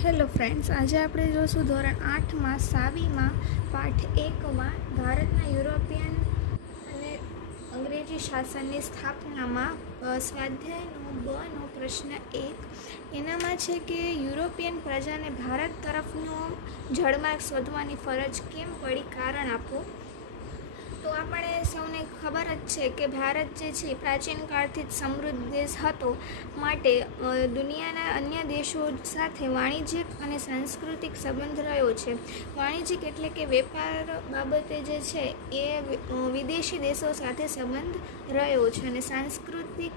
Hello friends, આજે આપણે જોશું ધોરણ 8માં સાવીમાં પાઠ 1માં ભારતના યુરોપિયન અને અંગ્રેજી શાસનની સ્થાપનામાં સ્વાધ્યાયનો બનો પ્રશ્ન 1 એનામાં છે કે યુરોપિયન પ્રજાને ભારત તરફનો જળમાર્ગ શોધવાની ફરજ કેમ પડી, કારણ આપો. તો આપણે સૌને ખબર જ છે કે ભારત જે છે પ્રાચીન કાળથી જ સમૃદ્ધ દેશ હતો, માટે દુનિયાના અન્ય દેશો સાથે વાણિજ્યિક અને સાંસ્કૃતિક સંબંધ રહ્યો છે. વાણિજ્યિક એટલે કે વેપાર બાબતે જે છે એ વિદેશી દેશો સાથે સંબંધ રહ્યો છે અને સાંસ્કૃતિક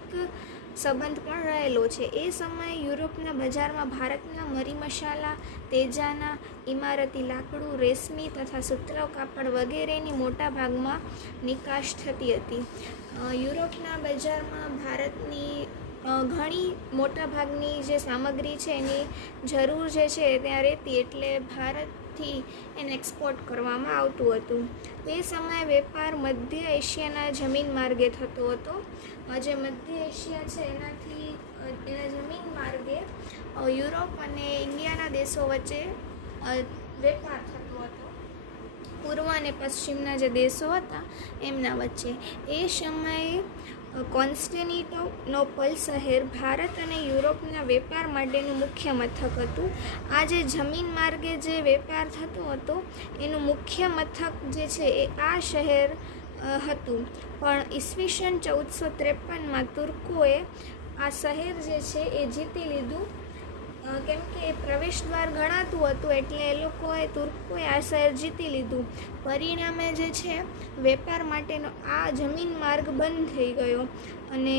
સંબંધ પણ રહેલો છે. એ સમયે યુરોપના બજારમાં ભારતના મરી મસાલા, તેજાના, ઇમારતી લાકડું, રેશમી તથા સુતરાઉ કાપડ વગેરેની મોટા ભાગમાં નિકાસ થતી હતી. યુરોપના બજારમાં ભારતની ઘણી મોટા ભાગની જે સામગ્રી છે એની જરૂર જે છે ત્યાં રહેતી, એટલે ભારતથી એને એક્સપોર્ટ કરવામાં આવતું હતું. તે સમયે વેપાર મધ્ય એશિયાના જમીન માર્ગે થતો હતો. જે મધ્ય એશિયા છે એના જમીન માર્ગે યુરોપ અને ઇન્ડિયાના દેશો વચ્ચે વેપાર થતો હતો. પૂર્વ અને પશ્ચિમના જે દેશો હતા એમના વચ્ચે. એ સમયે કોન્સ્ટેન્ટિનોપલ શહેર ભારત અને યુરોપના વેપાર માટેનું મુખ્ય મથક હતું. આ જે જમીન માર્ગે જે વેપાર થતો હતો એનું મુખ્ય મથક જે છે એ આ શહેર હતું. પણ ઈસવીસન 1453માં તુર્કોએ આ શહેર જે છે એ જીતી લીધું. કેમ કે એ પ્રવેશ દ્વાર ગણાતું હતું, એટલે તુર્કોએ આ શહેર જીતી લીધું. પરિણામે જે છે વેપાર માટેનો આ જમીન માર્ગ બંધ થઈ ગયો, અને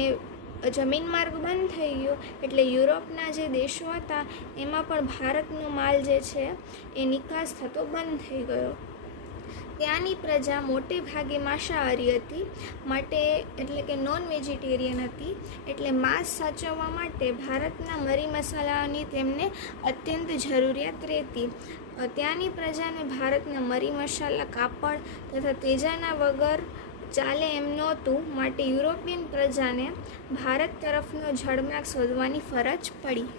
જમીન માર્ગ બંધ થઈ ગયો એટલે યુરોપના જે દેશો હતા એમાં પણ ભારતનો માલ જે છે એ નિકાસ થતો બંધ થઈ ગયો. ત્યાંની પ્રજા મોટે ભાગે માંસાહારી હતી, એટલે કે નોન વેજીટેરિયન હતી, એટલે માંસ સાચવવા માટે ભારતના મરી મસાલાઓની તેમને અત્યંત જરૂરિયાત રહેતી. ત્યાંની પ્રજાને ભારતના મરી મસાલા, કાપડ તથા તેજાના વગર ચાલે એમ નહોતું, માટે યુરોપિયન પ્રજાને ભારત તરફનો જળમાર્ગ શોધવાની ફરજ પડી.